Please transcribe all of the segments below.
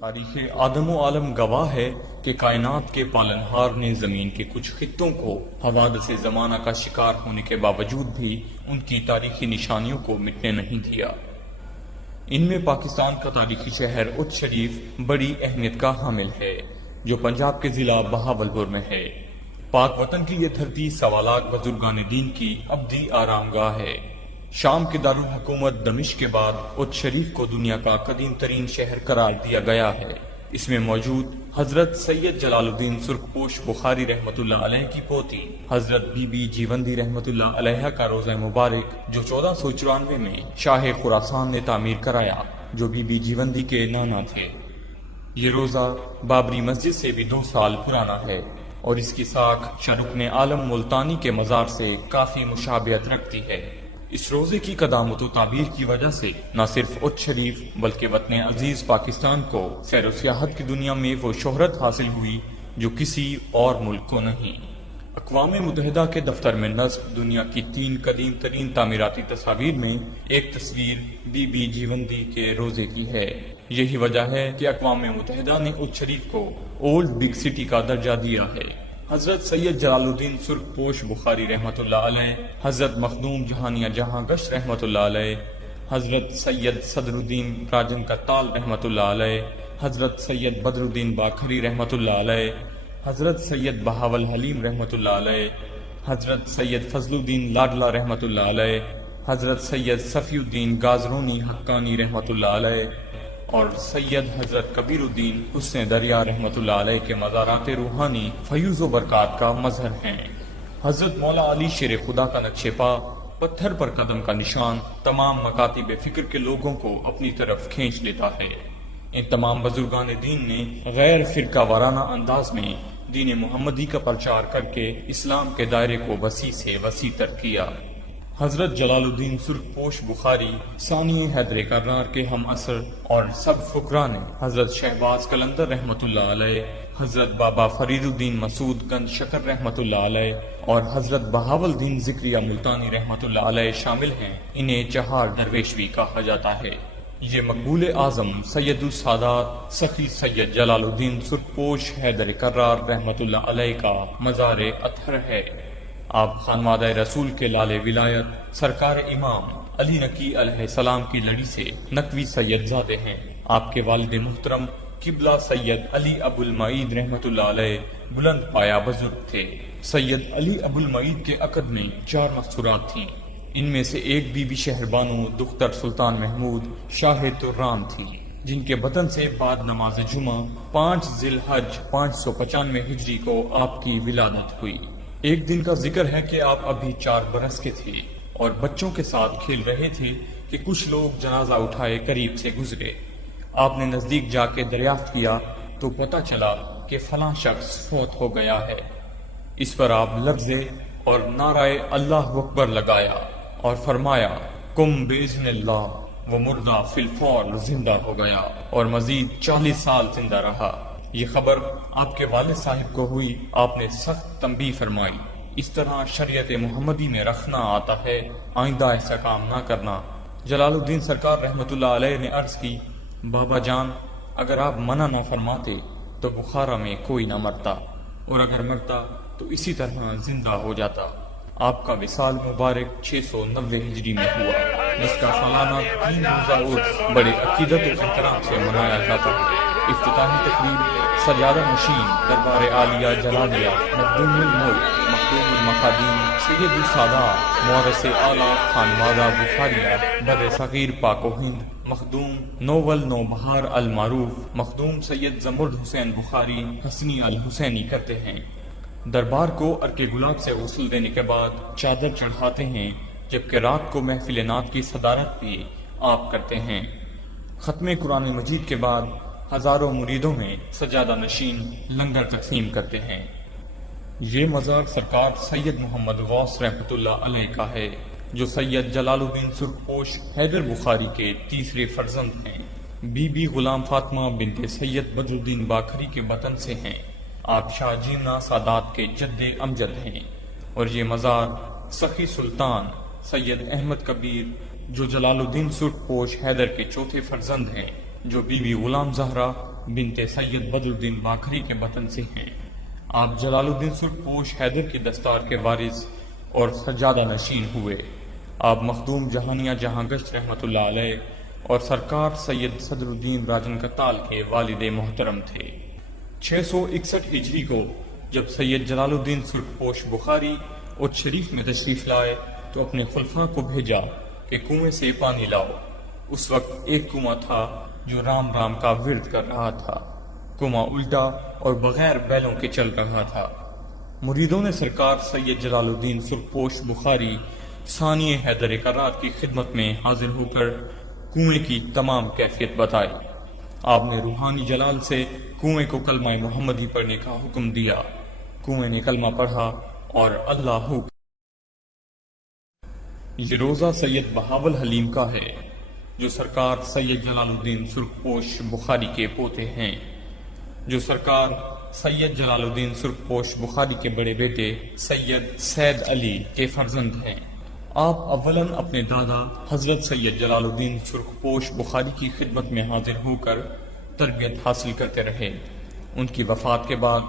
تاریخ آدم و عالم گواہ ہے کہ کائنات کے پالنہار نے زمین کے کچھ خطوں کو حوادث زمانہ کا شکار ہونے کے باوجود بھی ان کی تاریخی نشانیوں کو مٹنے نہیں دیا۔ ان میں پاکستان کا تاریخی شہر اچ شریف بڑی اہمیت کا حامل ہے، جو پنجاب کے ضلع بہاولپور میں ہے۔ پاک وطن کی یہ دھرتی سوا لاکھ بزرگان دین کی ابدی آرام گاہ ہے۔ شام کے دارالحکومت دمشق کے بعد اچ شریف کو دنیا کا قدیم ترین شہر قرار دیا گیا ہے۔ اس میں موجود حضرت سید جلال الدین سرخپوش بخاری رحمۃ اللہ علیہ کی پوتی حضرت بی بی جیوندی رحمۃ اللہ علیہ کا روضہ مبارک، جو 1494 میں شاہ خراسان نے تعمیر کرایا، جو بی بی جیوندی کے نانا تھے۔ یہ روضہ بابری مسجد سے بھی 2 سال پرانا ہے اور اس کی ساکھ شرکن عالم ملتانی کے مزار سے کافی مشابہت رکھتی ہے۔ اس روزے کی قدامت و تعبیر کی وجہ سے نہ صرف اچ شریف بلکہ وطن عزیز پاکستان کو سیر و سیاحت کی دنیا میں وہ شہرت حاصل ہوئی جو کسی اور ملک کو نہیں۔ اقوام متحدہ کے دفتر میں نصب دنیا کی 3 قدیم ترین تعمیراتی تصاویر میں ایک تصویر بی بی جیوندی کے روزے کی ہے۔ یہی وجہ ہے کہ اقوام متحدہ نے اچ شریف کو اولڈ بگ سٹی کا درجہ دیا ہے۔ حضرت سید جلال الدین سرخپوش بخاری رحمۃ اللہ علیہ، حضرت مخدوم جہانیہ جہاں گشت رحمۃ اللہ علیہ، حضرت سید صدر الدین راجن کتال رحمۃ اللہ علیہ، حضرت سید بدر الدین باکھری رحمۃ اللہ علیہ، حضرت سید بہاول حلیم رحمۃ اللہ علیہ، حضرت سید فضل الدین لاڈلا رحمۃ اللہ علیہ، حضرت سید صفی الدین گازرونی حقانی رحمۃ اللہ علیہ اور سید حضرت کبیر الدین حسن دریا رحمۃ اللہ علیہ کے مزارات روحانی فیوز و برکات کا مظہر ہیں۔ حضرت مولا علی شیر خدا کا نقش پا، پتھر پر قدم کا نشان، تمام مکاتب فکر کے لوگوں کو اپنی طرف کھینچ لیتا ہے۔ ان تمام بزرگان دین نے غیر فرقہ وارانہ انداز میں دین محمدی کا پرچار کر کے اسلام کے دائرے کو وسیع سے وسیع تر کیا۔ حضرت جلال الدین سرخپوش بخاری ثانی حیدر کرار کے ہم عصر اور سب فقراء نے حضرت شہباز قلندر رحمۃ اللہ علیہ، حضرت بابا فرید الدین مسعود گنج شکر رحمۃ اللہ علیہ اور حضرت بہاول الدین ذکریہ ملتانی رحمۃ اللہ علیہ شامل ہیں۔ انہیں چہار درویش بھی کہا جاتا ہے۔ یہ مقبول اعظم سید السادات سخی سید جلال الدین سرخپوش حیدر کرار رحمۃ اللہ علیہ کا مزار اطہر ہے۔ آپ خانوادہ رسول کے لال ولایت سرکار امام علی نقی علیہ السلام کی لڑی سے نقوی سید زادے ہیں۔ آپ کے والد محترم قبلہ سید علی ابو المعید رحمۃ اللہ علیہ بلند پایا بزرگ تھے۔ سید علی ابو المعید کے عقد میں 4 مستورات تھیں۔ ان میں سے ایک بی بی شہر بانو دختر سلطان محمود شاہ ترام تھی، جن کے بدن سے بعد نماز جمعہ 5 ذی الحج 595 ہجری کو آپ کی ولادت ہوئی۔ ایک دن کا ذکر ہے کہ آپ ابھی 4 برس کے تھے اور بچوں کے ساتھ کھیل رہے تھے کہ کچھ لوگ جنازہ اٹھائے قریب سے گزرے۔ آپ نے نزدیک جا کے دریافت کیا تو پتہ چلا کہ فلاں شخص فوت ہو گیا ہے۔ اس پر آپ لفظے اور نعرہ اللہ اکبر لگایا اور فرمایا کم باذن اللہ، وہ مردہ فی الفور زندہ ہو گیا اور مزید 40 سال زندہ رہا۔ یہ خبر آپ کے والد صاحب کو ہوئی۔ آپ نے سخت تنبیہ فرمائی، اس طرح شریعت محمدی میں رکھنا آتا ہے، آئندہ ایسا کام نہ کرنا۔ جلال الدین سرکار رحمۃ اللہ علیہ نے عرض کی، بابا جان، اگر آپ منع نہ فرماتے تو بخارا میں کوئی نہ مرتا، اور اگر مرتا تو اسی طرح زندہ ہو جاتا۔ آپ کا وصال مبارک 690 ہجری میں ہوا، جس کا سالانہ 3 روزہ عرس بڑے عقیدت و احترام سے منایا جاتا ہے۔ افتتاحی تقریب سجادہ نشین دربار عالیہ جلالیہ مخدوم الملک مخدوم المخادیم سید السادات مورث اعلیٰ خانوادہ بخاریہ بر صغیر پاک و ہند مخدوم نوول نوبہار المعروف مخدوم سید زمرد حسین بخاری حسنی الحسینی کرتے ہیں۔ دربار کو عرق گلاب سے غسل دینے کے بعد چادر چڑھاتے ہیں، جبکہ رات کو محفل نعت کی صدارت بھی آپ کرتے ہیں۔ ختم قرآن مجید کے بعد ہزاروں مریدوں میں سجادہ نشین لنگر تقسیم کرتے ہیں۔ یہ مزار سرکار سید محمد غوث رحمۃ اللہ علیہ کا ہے، جو سید جلال الدین سرخپوش حیدر بخاری کے تیسرے فرزند ہیں۔ بی بی غلام فاطمہ بنت سید بدر الدین باکھری کے وطن سے ہیں۔ آپ شاہ جیمنا سادات کے جد امجد ہیں، اور یہ مزار سخی سلطان سید احمد کبیر جو جلال الدین سرخپوش حیدر کے چوتھے فرزند ہیں، جو بی بی غلام زہرا بنت سید بدر الدین باکھری کے وطن سے ہیں۔ آپ جلال الدین سرخپوش حیدر کی دستار کے وارث اور سجادہ نشین ہوئے۔ آپ مخدوم جہانیہ جہاں گشت رحمۃ اللہ علیہ اور سرکار سید صدر الدین راجن کتال کے والد محترم تھے۔ 661 ہجری کو جب سید جلال الدین سرخپوش بخاری اچ شریف میں تشریف لائے تو اپنے خلفاء کو بھیجا کہ کنویں سے پانی لاؤ۔ اس وقت ایک کنواں تھا جو رام رام کا ورد کر رہا تھا۔ کنواں الٹا اور بغیر بیلوں کے چل رہا تھا۔ مریدوں نے سرکار سید جلال الدین سرخپوش بخاری ثانی حیدر کرات کی خدمت میں حاضر ہو کر کنویں کی تمام کیفیت بتائی۔ آپ نے روحانی جلال سے کنویں کو کلمہ محمدی پڑھنے کا حکم دیا۔ کنویں نے کلمہ پڑھا اور اللہ ہو۔ یہ روزہ سید بہاول حلیم کا ہے جو سرکار سید جلال الدین سرخپوش بخاری کے پوتے ہیں، جو سرکار سید جلال الدین سرخپوش بخاری کے بڑے بیٹے سید سید علی کے فرزند ہیں۔ آپ اولاً اپنے دادا حضرت سید جلال الدین سرخپوش بخاری کی خدمت میں حاضر ہو کر تربیت حاصل کرتے رہے۔ ان کی وفات کے بعد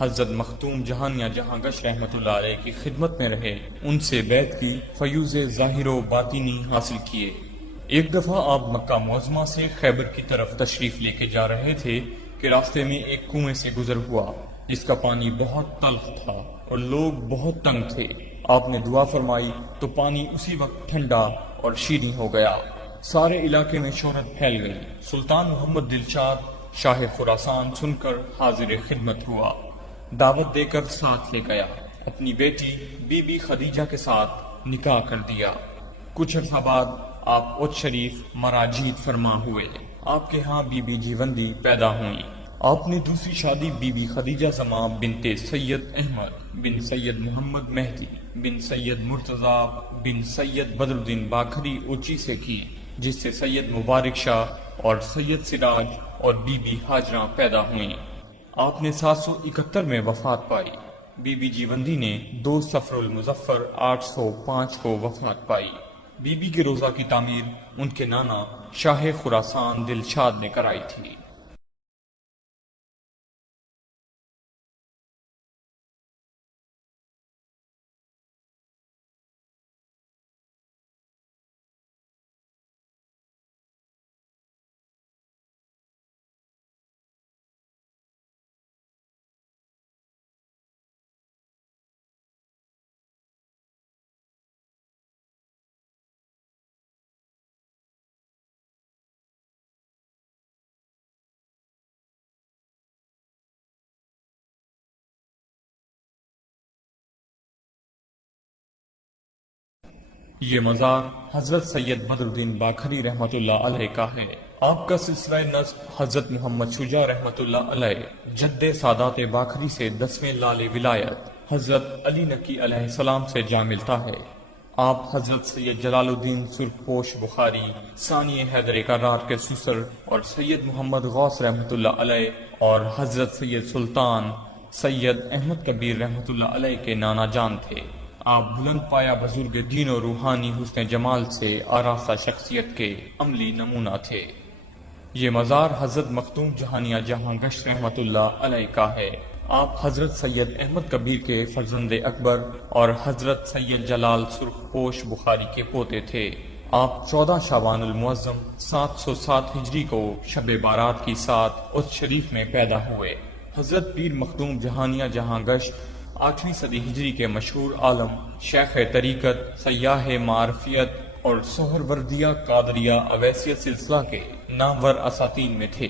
حضرت مختوم جہانیہ جہاں گشت رحمۃ اللہ علیہ کی خدمت میں رہے، ان سے بیعت کی، فیوز ظاہر و باطنی حاصل کیے۔ ایک دفعہ آپ مکہ معظمہ سے خیبر کی طرف تشریف لے کے جا رہے تھے کہ راستے میں ایک کنویں سے گزر ہوا جس کا پانی بہت تلخ تھا اور لوگ بہت تنگ تھے۔ آپ نے دعا فرمائی تو پانی اسی وقت ٹھنڈا اور شیریں ہو گیا۔ سارے علاقے میں شہرت پھیل گئی۔ سلطان محمد دلشاد شاہ خراسان سن کر حاضر خدمت ہوا، دعوت دے کر ساتھ لے گیا، اپنی بیٹی بی بی خدیجہ کے ساتھ نکاح کر دیا۔ کچھ عرصہ بعد آپ اچ شریف مراجید فرما ہوئے۔ آپ کے ہاں بی بی جیوندی پیدا ہوئیں۔ آپ نے دوسری شادی بی بی خدیجہ زماں بنت سید احمد بن سید محمد مہدی بن سید مرتضیٰ بن سید بدر الدین باکھری اوچی سے کی، جس سے سید مبارک شاہ اور سید سراج اور بی بی ہاجرہ پیدا ہوئیں۔ آپ نے 771 میں وفات پائی۔ بی بی جیوندی نے 2 صفر المظفر 805 کو وفات پائی۔ بی بی کے روضہ کی تعمیر ان کے نانا شاہ خراسان دلشاد نے کرائی تھی۔ یہ مزار حضرت سید بدر الدین باکھری رحمۃ اللہ علیہ کا ہے۔ آپ کا سلسلہ نسب حضرت محمد شجاع رحمۃ اللہ علیہ جد سادات باکھری سے 10ویں لال ولایت حضرت علی نقی علیہ السلام سے جا ملتا ہے۔ آپ حضرت سید جلال الدین سرخپوش بخاری ثانی حیدر کرات کے سسر اور سید محمد غوث رحمۃ اللہ علیہ اور حضرت سید سلطان سید احمد کبیر رحمۃ اللہ علیہ کے نانا جان تھے۔ آپ بلند پایا بزرگ دین و روحانی حسن جمال سے آراستہ شخصیت کے عملی نمونہ تھے۔ یہ مزار حضرت مختوم جہانیہ جہاں گشت رحمۃ اللہ علیہ کا ہے۔ آپ حضرت سید احمد کبیر کے فرزند اکبر اور حضرت سید جلال سرخپوش بخاری کے پوتے تھے۔ آپ 14 شعبان المعظم 707 ہجری کو شب بارات کی ساتھ اچ شریف میں پیدا ہوئے۔ حضرت پیر مختوم جہانیہ جہاں گشت 8ویں صدی ہجری کے مشہور عالم، شیخ طریقت، سیاح معرفیت اور سہروردیہ قادریہ اویسیہ سلسلہ کے نامور اساتین میں تھے۔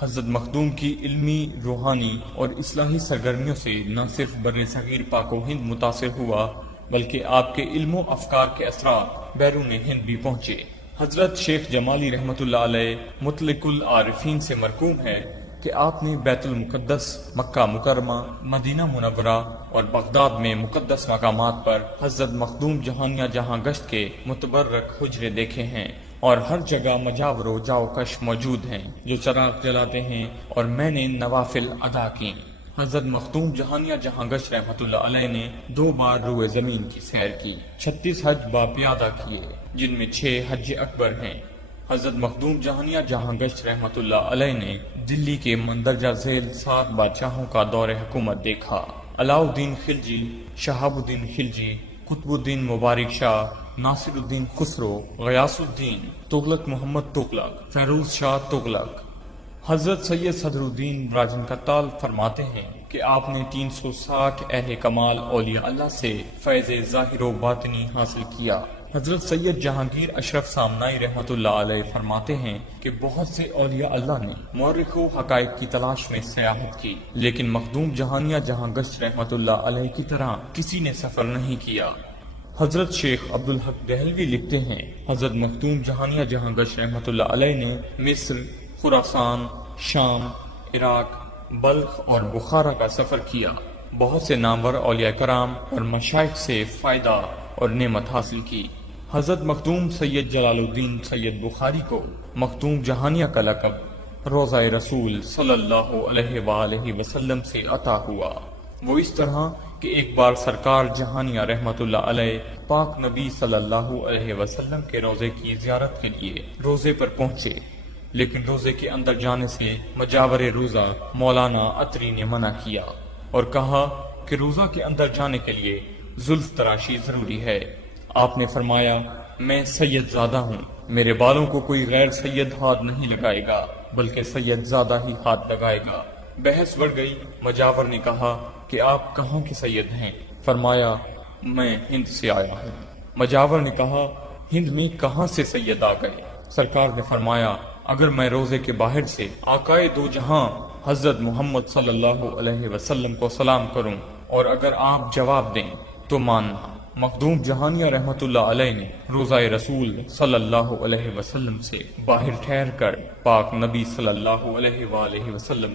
حضرت مخدوم کی علمی، روحانی اور اصلاحی سرگرمیوں سے نہ صرف بر صغیر پاک و ہند متاثر ہوا بلکہ آپ کے علم و افکار کے اثرات بیرون ہند بھی پہنچے۔ حضرت شیخ جمالی رحمۃ اللہ علیہ مطلق العارفین سے مرقوم ہے کہ آپ نے بیت المقدس، مکہ مکرمہ، مدینہ منورہ اور بغداد میں مقدس مقامات پر حضرت مخدوم جہانیہ جہاں گشت کے متبرک حجرے دیکھے ہیں، اور ہر جگہ مجاور و جاوکش موجود ہیں جو چراغ جلاتے ہیں، اور میں نے نوافل ادا کی۔ حضرت مخدوم جہانیہ جہاں گشت رحمۃ اللہ علیہ نے 2 بار روئے زمین کی سیر کی، 36 حج با پیادہ کیے، جن میں 6 حج اکبر ہیں۔ حضرت مخدوم جہانیہ جہاں گشت رحمت اللہ علیہ نے دلی کے مندرجہ ذیل 7 بادشاہوں کا دور حکومت دیکھا: علاؤ الدین خلجی، شہاب الدین خلجی، قطب الدین مبارک شاہ، ناصر الدین خسرو، غیاث الدین، تغلق محمد تغلق، فیروز شاہ تغلق۔ حضرت سید صدر الدین راجن کتال فرماتے ہیں کہ آپ نے 360 اہل کمال اولیاء اللہ سے فیض ظاہر و باطنی حاصل کیا۔ حضرت سید جہانگیر اشرف سامنائی رحمت اللہ علیہ فرماتے ہیں کہ بہت سے اولیاء اللہ نے مورخ و حقائق کی تلاش میں سیاحت کی، لیکن مخدوم جہانیہ جہاں گشت رحمت اللہ علیہ کی طرح کسی نے سفر نہیں کیا۔ حضرت شیخ عبدالحق دہلوی لکھتے ہیں، حضرت مخدوم جہانیہ جہاں گشت رحمت اللہ علیہ نے مصر، خراسان، شام، عراق، بلخ اور بخارا کا سفر کیا۔ بہت سے نامور اولیاء کرام اور مشائخ سے فائدہ اور نعمت حاصل کی۔ حضرت مخدوم سید جلال الدین سید بخاری کو مخدوم جہانیہ کا لقب روضہ رسول صلی اللہ علیہ وآلہ وسلم سے عطا ہوا۔ وہ اس طرح کہ ایک بار سرکار جہانیہ رحمت اللہ علیہ پاک نبی صلی اللہ علیہ وسلم کے روضے کی زیارت کے لیے روضے پر پہنچے، لیکن روضے کے اندر جانے سے مجاور روضہ مولانا عطری نے منع کیا اور کہا کہ روضہ کے اندر جانے کے لیے زلف تراشی ضروری ہے۔ آپ نے فرمایا، میں سید زادہ ہوں، میرے بالوں کو کوئی غیر سید ہاتھ نہیں لگائے گا بلکہ سید زادہ ہی ہاتھ لگائے گا۔ بحث بڑھ گئی۔ مجاور نے کہا کہ آپ کہاں کے سید ہیں؟ فرمایا، میں ہند سے آیا ہوں۔ مجاور نے کہا، ہند میں کہاں سے سید آ گئے؟ سرکار نے فرمایا، اگر میں روزے کے باہر سے آقائے دو جہاں حضرت محمد صلی اللہ علیہ وسلم کو سلام کروں اور اگر آپ جواب دیں تو ماننا۔ مخدوم جہانیہ رحمت اللہ علیہ نے روضہ رسول صلی اللہ علیہ وسلم سے باہر ٹھہر کر پاک نبی صلی اللہ علیہ وآلہ وسلم